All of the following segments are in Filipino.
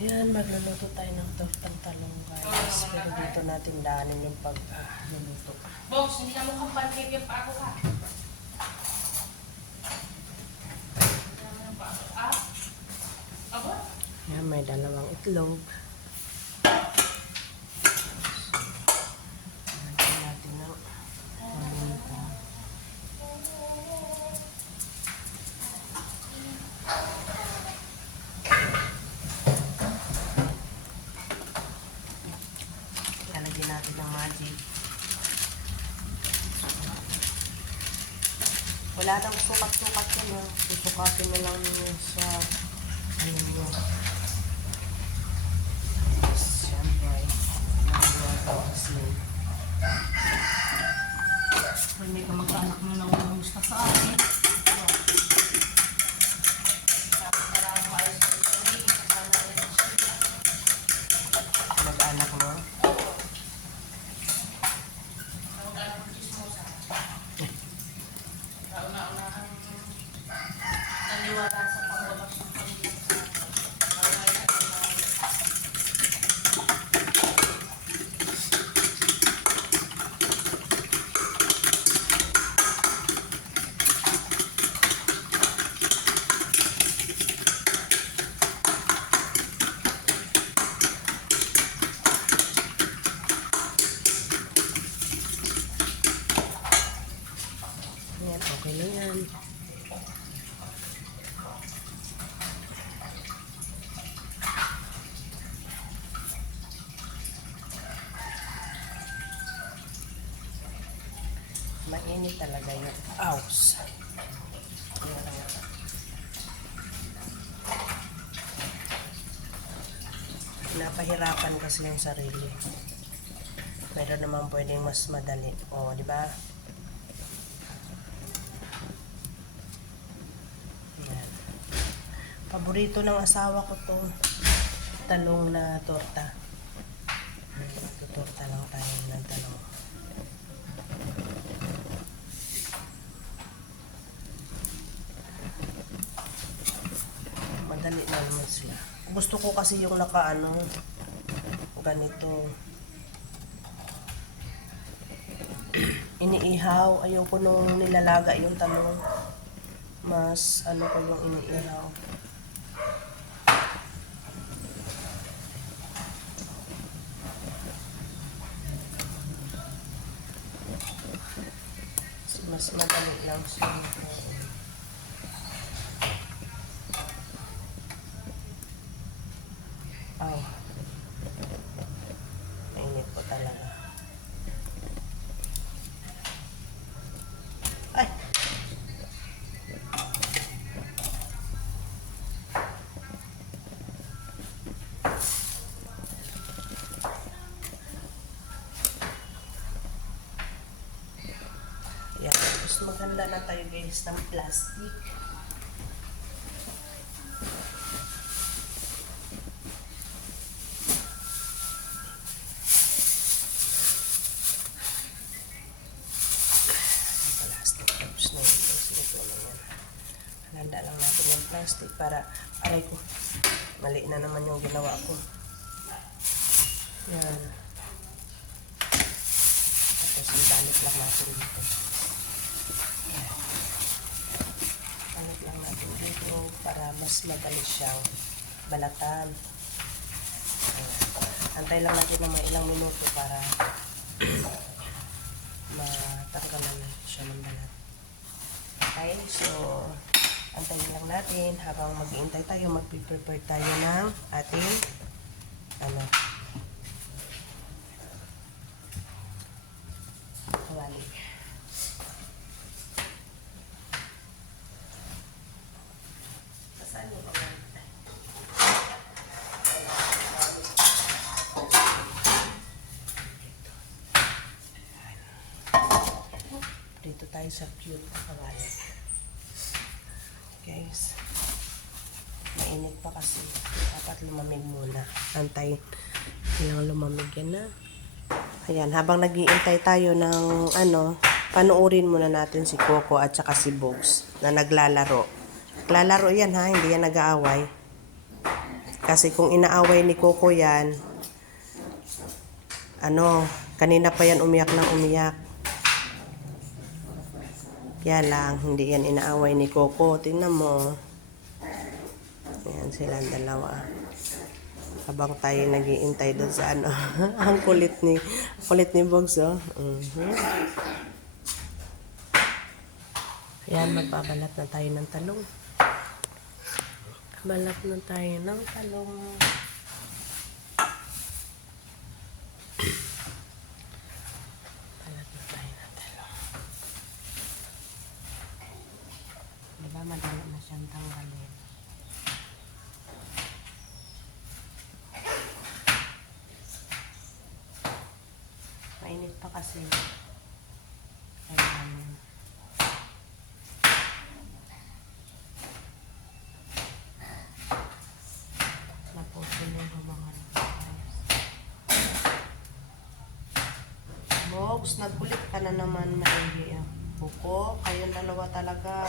Ayan, magluluto tayo ng tortang talong guys. Pero dito natin daanin yung pag-luluto. Box, hindi na mo kang pancake yung pa ako ka. Ayan, may dalawang itlog. Lagyan natin ng paminta. Lalagyan natin ng magic. Wala nang sukat-sukat yan. Susukatin na lang yun sa ano nyo. Siyempre, nagawa ko kasi. Kung may kamag-anak na nangungusta sa akin. Mag-anak mo. Naniwala sa pagbabags ng pag-ibig. Ayan, okay na yan. Mainit talaga yung aus. Napahirapan kasi yung sarili. Meron naman pwedeng mas madali. O, di ba? Yan. Paborito ng asawa ko to talong na torta. Torta lang tayo ng talong. Madali na naman sila. Gusto ko kasi yung nakaano ganito. Iniihaw. Ayoko nung nilalaga yung talong. Mas ano ko yung iniihaw. Mas madali lang siya. Aw. Mainit po talaga. Ay! Yan. Mas maganda na tayo guys ng plastic. Plastic cups na yun. Plastic na yan. Handa lang natin yung plastic para aray ko. Mali na naman yung ginawa ko. Yan. Tapos ibanit lang natin dito. Banit lang natin dito para mas madali siyang balatan. Ayan. Antay lang natin ng mga ilang minuto para matanggalan siya ng balat. Okay, so antayin lang natin habang mag-iintay tayo, mag-prepare tayo ng ating kawali. Saan yung kawali? Dito tayo sa cute na kawali. Guys, mainit pa kasi dapat lumamig muna. Antay lang lumamig yan na. Ayan, habang nag-iintay tayo ng panuorin muna natin si Coco at saka si Bogs na naglalaro. Naglalaro yan ha, hindi yan nag-aaway. Kasi kung inaaway ni Coco yan, kanina pa yan umiyak ng umiyak. Kaya lang, hindi yan inaaway ni Coco. Tingnan mo. Ayan silang dalawa. Habang tayo nag-iintay doon sa ang kulit ni Bogs, oh. Ayan, magbabalat na tayo ng talong. Balat na tayo ng talong. Balat na tayo ng talong. Diba, madali na siyang tanggalin. Mainit pa kasi. Ayan. Napusin yung humangan. Bogs, nagkulit ka na naman, maigi. Buko, kayong dalawa talaga.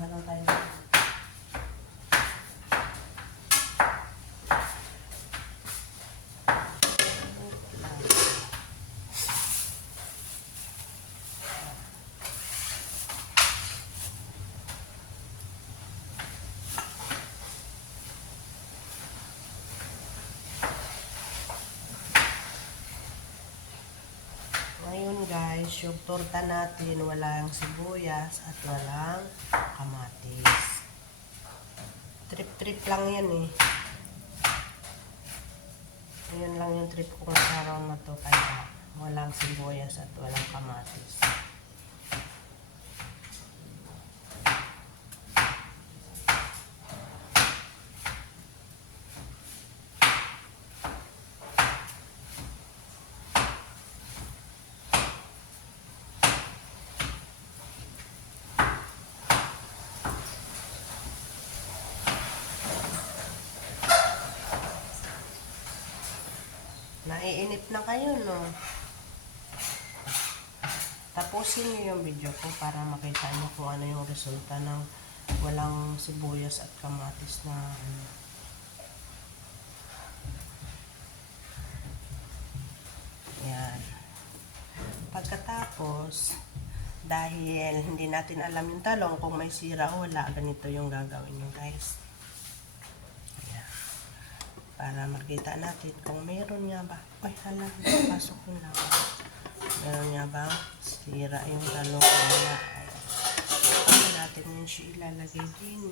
Halo tayo. Ngayon guys, yung torta natin walang sibuyas at walang kamatis. Trip-trip lang yan eh. Ayun lang yung trip ko sa araw na to, kaya walang sibuyas at walang kamatis. Naiinip na kayo, no? Tapusin niyo yung video ko para makita niyo kung ano yung resulta ng walang sibuyas at kamatis na Yan. Pagkatapos, dahil hindi natin alam yung talong kung may sira o wala, ganito yung gagawin nyo guys. Para makita natin kung meron nga ba. Ay, hala, pasok ko lang. Meron nga ba sira yung talong o wala. Pagka natin yung siya ilalagay din.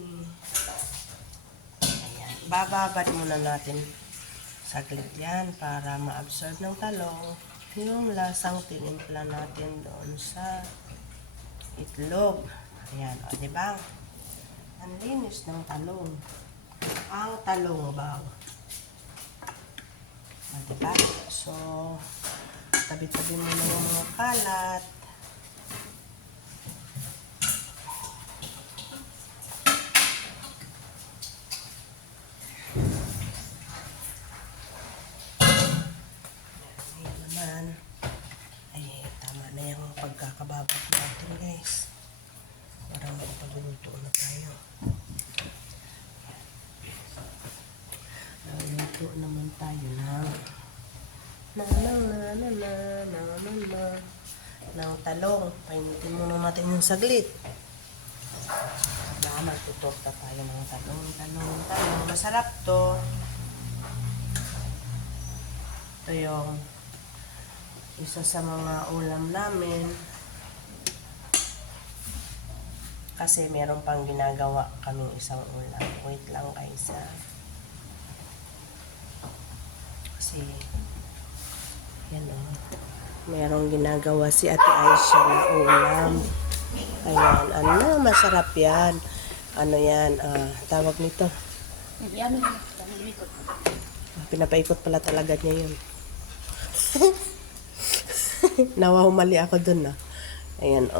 Ayan. Bababad muna natin saglit yan para ma-absorb ng talong yung lasang tinimpla natin doon sa itlog. Ayan, o diba? Ang linis ng talong. Ang talong ba? Diba? So, tabi-tabi mo na yung mga kalat. Ayan naman. Ay, tama na yung pagkakababak natin guys. Para makapagluto na tayo. Luto naman tayo ng talong. Painitin muna natin yung saglit. Baka magtutorta tayo ng talong. Masarap to. Ito yung isa sa mga ulam namin. Kasi meron pang ginagawa kaming isang ulam. Wait lang guys. kasi yan o. Merong ginagawa si Ate Aisha na ulam. Ayan, ano, masarap yan. Ano yan, tawag nito. Pinapaikot pala talaga niya yun. Nawahumali ako dun Ayan,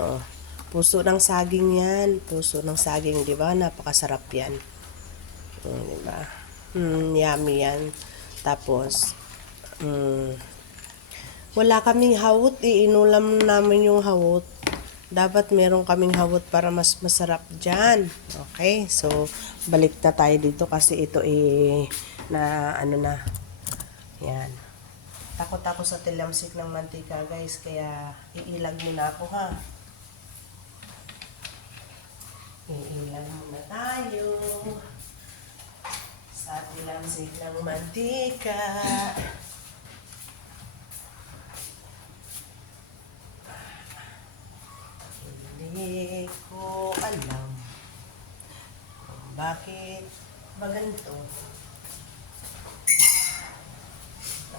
puso ng saging yan. Puso ng saging, di ba? Napakasarap yan. Di ba? Yummy yan. Tapos, wala kaming hawot, inulam namin yung hawot. Dapat meron kaming hawot para mas masarap dyan. Okay, so balik na tayo dito kasi ito na ano na. Yan. Takot ako sa tilamsik ng mantika guys, kaya iilag muna ako ha. Iilag muna tayo sa tilamsik ng mantika. Hindi ko alam kung bakit ba ganito.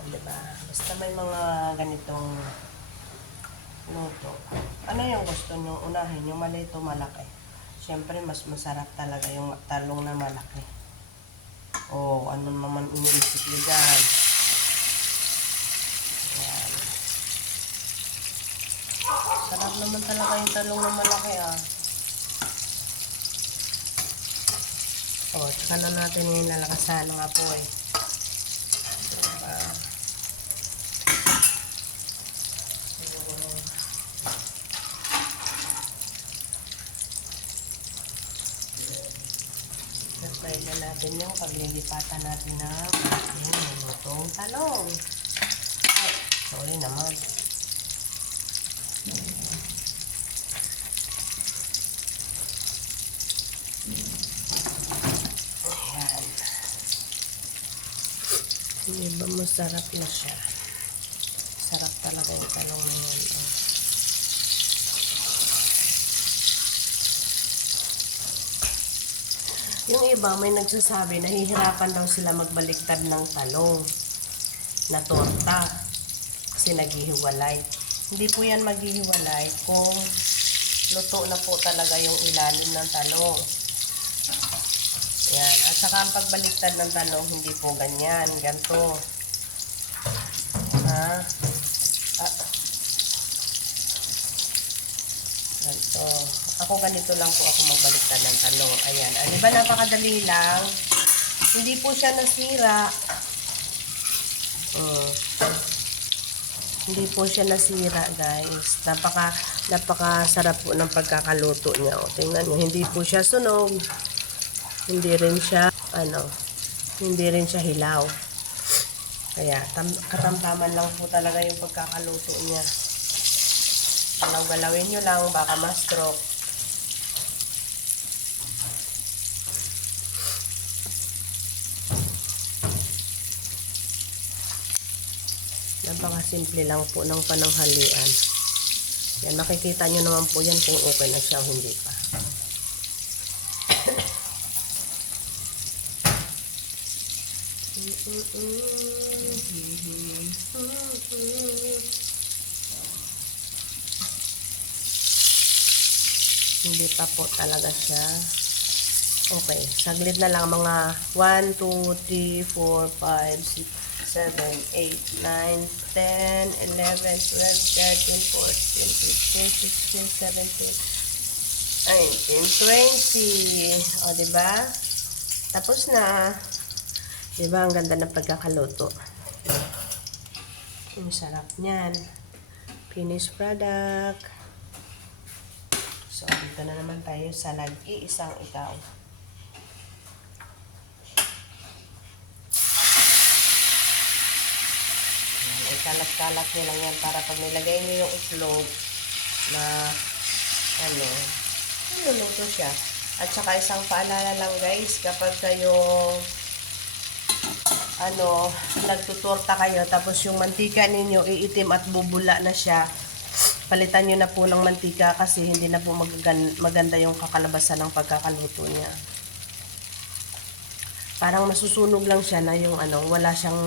Diba? Basta may mga ganitong luto. Ano yung gusto nyo unahin? Yung maliit o malaki? Siyempre, mas masarap talaga yung talong na malaki. O, ano naman iniisip nyo dyan? Ayan. Sarap naman talaga yung talong na malaki O, tsaka na natin yung nalakasan ng apoy. Diba? Try na natin yung paglilipatan natin ng lutong talong. Ay, sorry naman. Ayan. Diba masarap na siya. Sarap talaga yung talong na yun. Yung iba may nagsasabi, nahihirapan daw sila magbaliktad ng talong na torta kasi naghihiwalay. Hindi po yan maghihiwalay kung luto na po talaga yung ilalim ng talong. Yan. At saka ang pagbaliktad ng talong, hindi po ganyan. Ganito. Ganito. Ako ganito lang po ako magbaliktad ng talong. Ayan. Di ba napakadali lang? Hindi po siya nasira. Hindi po siya nasira, guys. Napaka-sarap po ng pagkakaluto niya. O, tingnan niyo, hindi po siya sunog. Hindi rin siya, hindi rin siya hilaw. Kaya, katamtaman lang po talaga yung pagkakaluto niya. Galaw-galawin nyo lang, baka ma-stroke. Napaka-simple lang po ng pananghalian. Yan, makikita nyo naman po yan kung okay na siya o hindi pa. Hindi pa po talaga siya. Okay, saglit na lang mga 1, 2, 3, 4, 5, 6, 7, 8, 9, 10, 11, 12, 13, 14, 15, 16, 17, 18, 19, 20. O, diba? Tapos na. Diba, ang ganda ng pagkakaluto. Ang sarap niyan. Finished product. So, dito na naman tayo sa nag-iisang ikaw. Kalat-kalat nyo lang yan para pag nilagay nyo yung itlog na luluto siya. At saka isang paalala lang guys, kapag kayong nagtutorta kayo tapos yung mantika ninyo iitim at bubula na siya, palitan nyo na po ng mantika kasi hindi na po maganda yung kakalabasan ng pagkakaluto niya. parang masusunog lang siya na yung ano, wala siyang,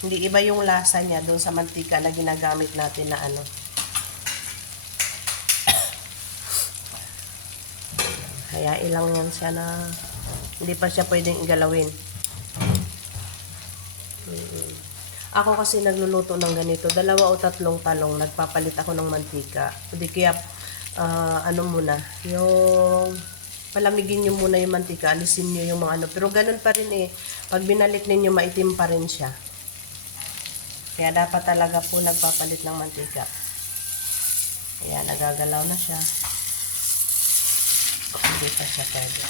hindi iba yung lasa niya doon sa mantika na ginagamit natin na ano. Kaya ilang yan siya na hindi pa siya pwedeng igalawin. Ako kasi nagluluto ng ganito, 2 o 3 talong, nagpapalit ako ng mantika. Hindi kaya, ano muna, yung palamigin nyo muna yung mantika, alisin nyo yung mga ano. Pero ganun pa rin eh, pag binalik ninyo, maitim pa rin siya. Kaya dapat talaga po nagpapalit ng mantika. Kaya nagagalaw na siya. Hindi pa siya pwede.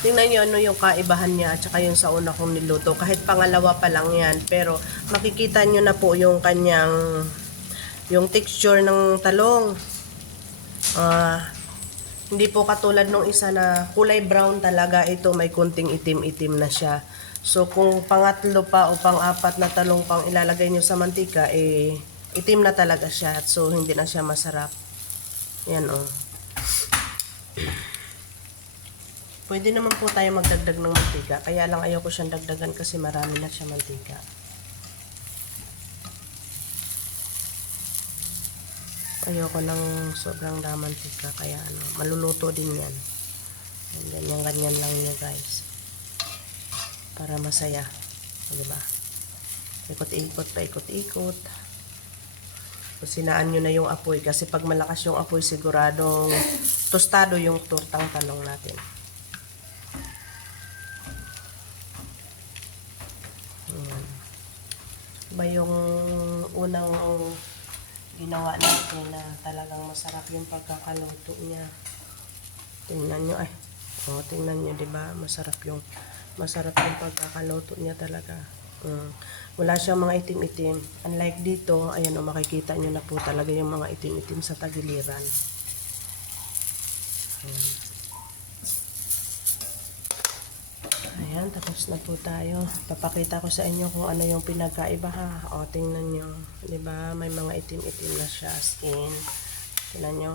Tingnan nyo ano yung kaibahan niya at saka yung sa una kong niluto. Kahit pangalawa pa lang yan. Pero makikita nyo na po yung kanyang, yung texture ng talong. Hindi po katulad nung isa na kulay brown talaga. Ito may kunting itim-itim na siya. So kung pangatlo pa o pang-apat na talong pang ilalagay nyo sa mantika, eh itim na talaga siya. So hindi na siya masarap. Yan o. Pwede naman po tayo magdagdag ng mantika. Kaya lang ayaw ko siyang dagdagan kasi marami na siya mantika. Ayoko ng sobrang damantika. Kaya ano, maluluto din yan. Ganyan lang niya guys. Para masaya. Diba? Ikot-ikot, paikot-ikot. Kusinaan nyo na yung apoy. Kasi pag malakas yung apoy, siguradong tostado yung tortang talong natin. Ba yung unang ginawa natin na talagang masarap yung pagkakaluto niya. Tingnan nyo ay. Tingnan nyo, 'di ba? Masarap yung pagkakaluto niya talaga. Wala siyang mga itim-itim. Unlike dito, ayan o, makikita nyo na po talaga yung mga itim-itim sa tagiliran. Ayan, tapos na po tayo. Papakita ko sa inyo kung ano yung pinagkaiba ha. O, tingnan nyo. Diba? May mga itim-itim na siya skin. Tingnan nyo.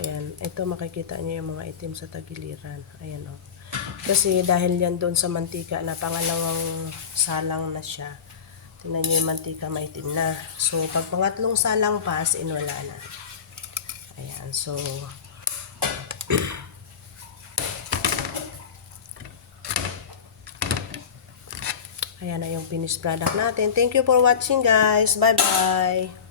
Ayan. Ito makikita nyo yung mga itim sa tagiliran. Ayan o. Kasi dahil yan doon sa mantika na pangalawang salang na siya. Tingnan nyo yung mantika maitim na. So, pag pangatlong salang pa, wala na. Ayan. So, ayan na yung finished product natin. Thank you for watching guys. Bye-bye.